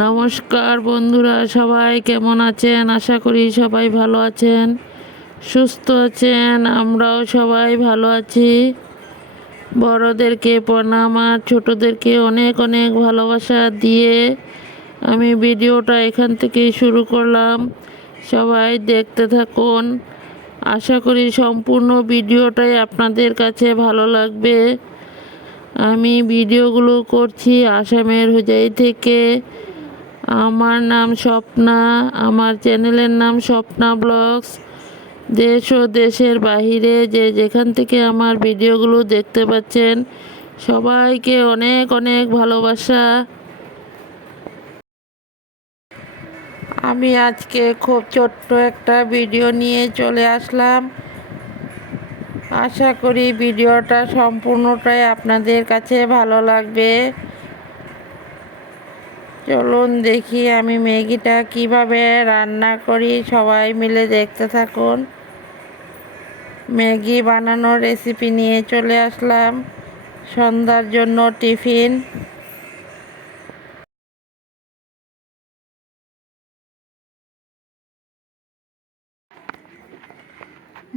নমস্কার বন্ধুরা, সবাই কেমন আছেন? আশা করি সবাই ভালো আছেন, সুস্থ আছেন, আমরাও সবাই ভালো আছি। বড়দেরকে প্রণাম আর ছোটোদেরকে অনেক অনেক ভালোবাসা দিয়ে আমি ভিডিওটা এখান থেকেই শুরু করলাম। সবাই দেখতে থাকুন। আশা করি সম্পূর্ণ ভিডিওটাই আপনাদের কাছে ভালো লাগবে। আমি ভিডিওগুলো করছি আসামের হুজাই থেকে। আমার নাম স্বপ্না, আমার চ্যানেলের নাম স্বপ্না ব্লগস। দেশ ও দেশের বাহিরে যে যেখান থেকে আমার ভিডিওগুলো দেখতে পাচ্ছেন, সবাইকে অনেক অনেক ভালোবাসা। আমি আজকে খুব ছোট্ট একটা ভিডিও নিয়ে চলে আসলাম। আশা করি ভিডিওটা সম্পূর্ণটাই আপনাদের কাছে ভালো লাগবে। চলুন দেখি আমি ম্যাগিটা কীভাবে রান্না করি, সবাই মিলে দেখতে থাকুন। ম্যাগি বানানোর রেসিপি নিয়ে চলে আসলাম। সন্ধ্যার জন্য টিফিন।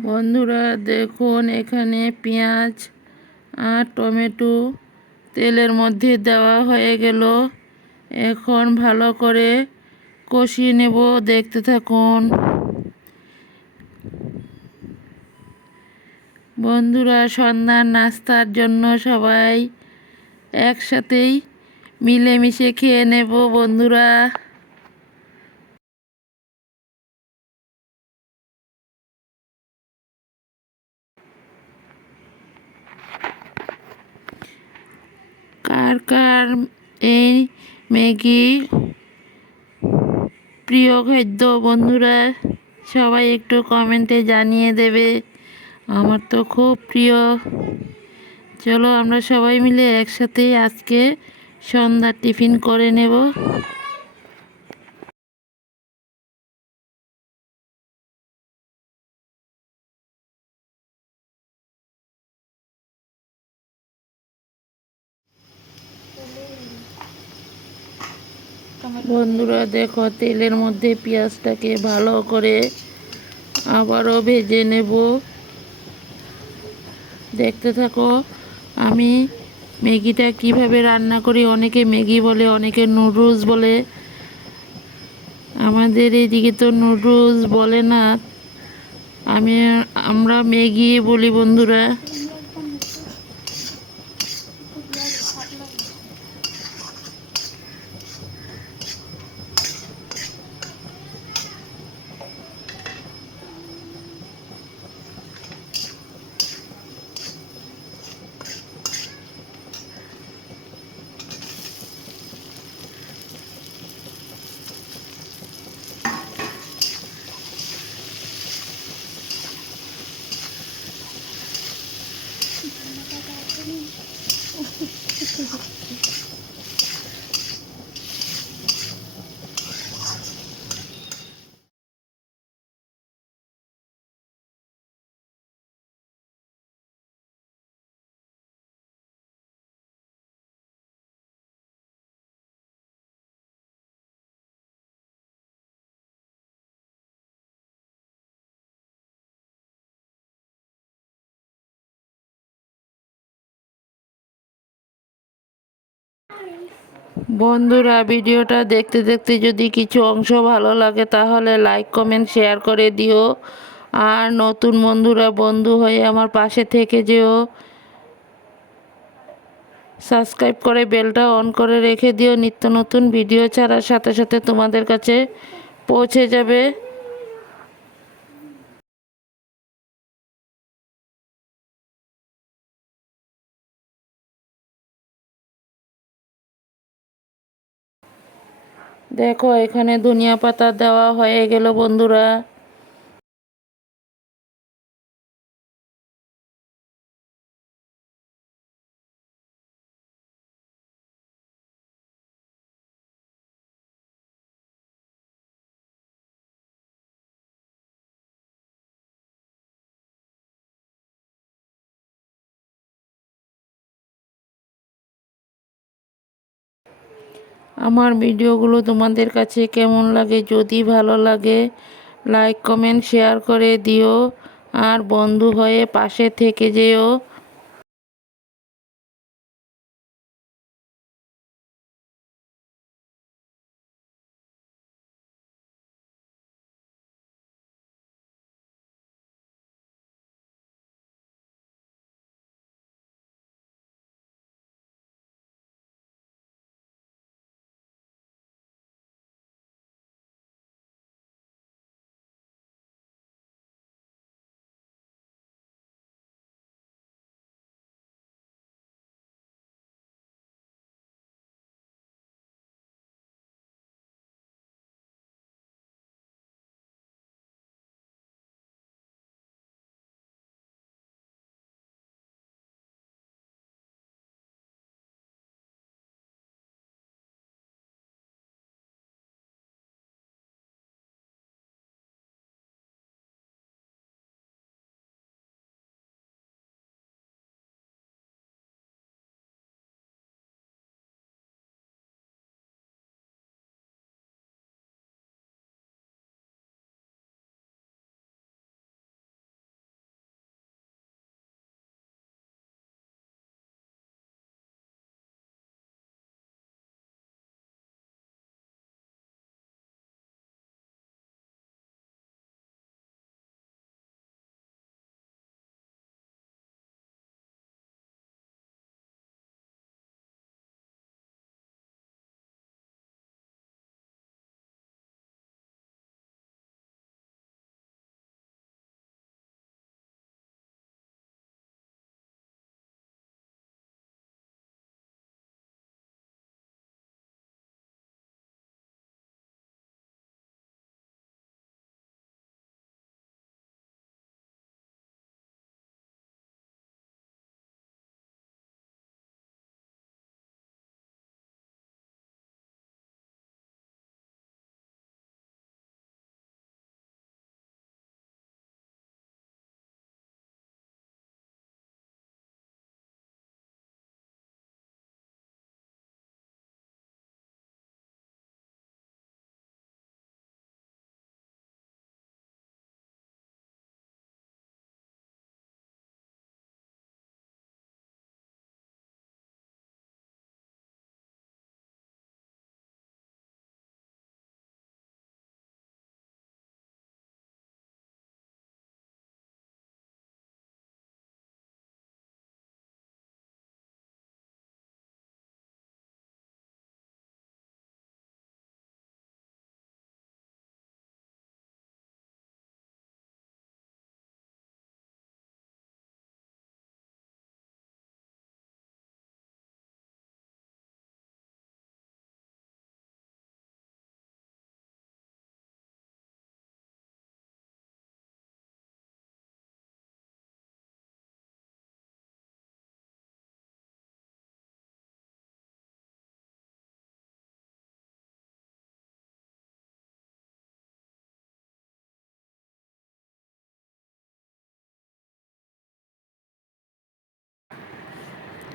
বন্ধুরা, দেখুন এখানে পেঁয়াজ আর টমেটো তেলের মধ্যে দেওয়া হয়ে গেল। এখন ভালো করে কষিয়ে নেব, দেখতে থাকুন। বন্ধুরা, সন্ধ্যার নাস্তার জন্য সবাই একসাথেই মিলেমিশে খেয়ে নেব, বন্ধুরা। কার কার এই ম্যাগি প্রিয় খাদ্য বন্ধুরা, সবাই একটু কমেন্টে জানিয়ে দেবে। আমার তো খুব প্রিয়। চলো আমরা সবাই মিলে একসাথেই আজকে সন্ধ্যার টিফিন করে নেব। বন্ধুরা, দেখো, তেলের মধ্যে পেঁয়াজটাকে ভালো করে আবারও ভেজে নেব। দেখতে থাকো, আমি ম্যাগিটা কীভাবে রান্না করি, অনেকে ম্যাগি বলে, অনেকে নুডলস বলে। আমাদের এইদিকে তো নুডলস বলে না। আমি, আমরা ম্যাগি বলি, বন্ধুরা। বন্ধুরা, ভিডিওটা দেখতে দেখতে যদি কিছু অংশ ভালো লাগে, তাহলে লাইক কমেন্ট শেয়ার করে দিও। আর নতুন বন্ধুরা, বন্ধু হয়ে আমার পাশে থেকে যেও। সাবস্ক্রাইব করে বেলটা অন করে রেখে দিও। নিত্য নতুন ভিডিও ছাড়ার সাথে সাথে তোমাদের কাছে পৌঁছে যাবে। দেখো এখানে ধনিয়া পাতা দেওয়া হয়ে গেল বন্ধুরা। আমার ভিডিওগুলো তোমাদের কাছে কেমন লাগে, যদি ভালো লাগে লাইক কমেন্ট শেয়ার করে দিও। আর বন্ধু হয়ে পাশে থেকে যেও।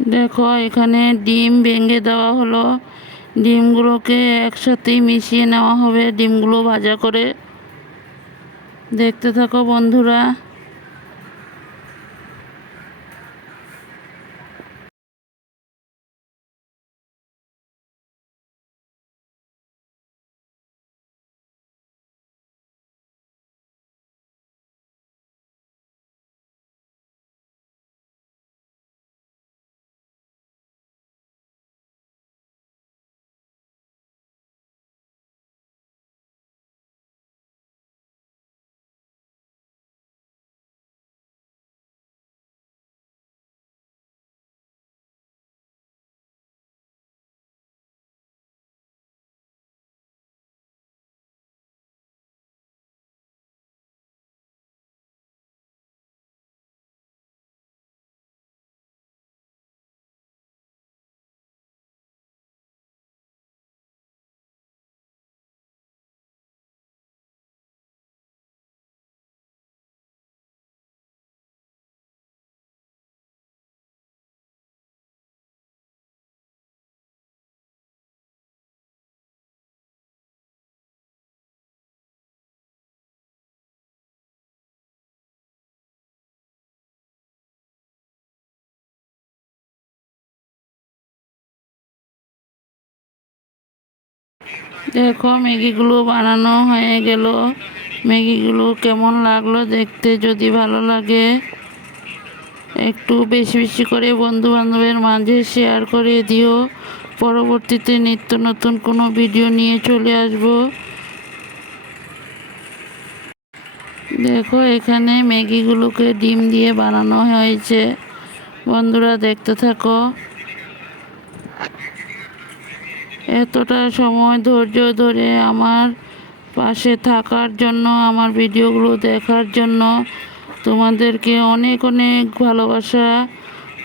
দেখো, এখানে ডিম ভেঙে দেওয়া হলো। ডিমগুলোকে একসাথেই মিশিয়ে নেওয়া হবে। ডিমগুলো ভাজা করে। দেখতে থাকো বন্ধুরা। দেখো, ম্যাগিগুলো বানানো হয়ে গেল। ম্যাগিগুলো কেমন লাগল দেখতে যদি ভালো লাগে, একটু বেশি বেশি করে বন্ধু বান্ধবের মাঝে শেয়ার করে দিও। পরবর্তীতে নিত্য নতুন কোনো ভিডিও নিয়ে চলে আসব। দেখো, এখানে ম্যাগিগুলোকে ডিম দিয়ে বানানো হয়েছে। বন্ধুরা দেখতে থাকো। এতটা সময় ধৈর্য ধরে আমার পাশে থাকার জন্য, আমার ভিডিওগুলো দেখার জন্য তোমাদেরকে অনেক অনেক ভালোবাসা।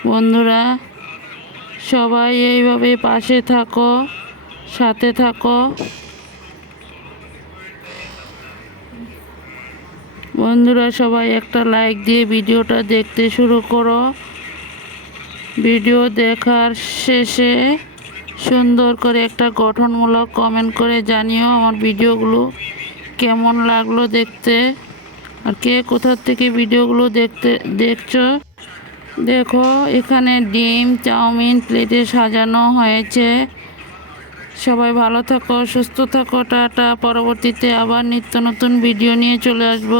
বন্ধুরা, সবাই এইভাবে পাশে থাকো, সাথে থাকো। বন্ধুরা, সবাই একটা লাইক দিয়ে ভিডিওটা দেখতে শুরু করো। ভিডিও দেখার শেষে সুন্দর করে একটা গঠনমূলক কমেন্ট করে জানিও আমার ভিডিওগুলো কেমন লাগল দেখতে। আর কে কোথার থেকে ভিডিওগুলো দেখতে, দেখছ? দেখো, এখানে ডিম, চাউমিন প্লেটে সাজানো হয়েছে। সবাই ভালো থাকো, সুস্থ থাকো, টাটা। পরবর্তীতে আবার নিত্য নতুন ভিডিও নিয়ে চলে আসব।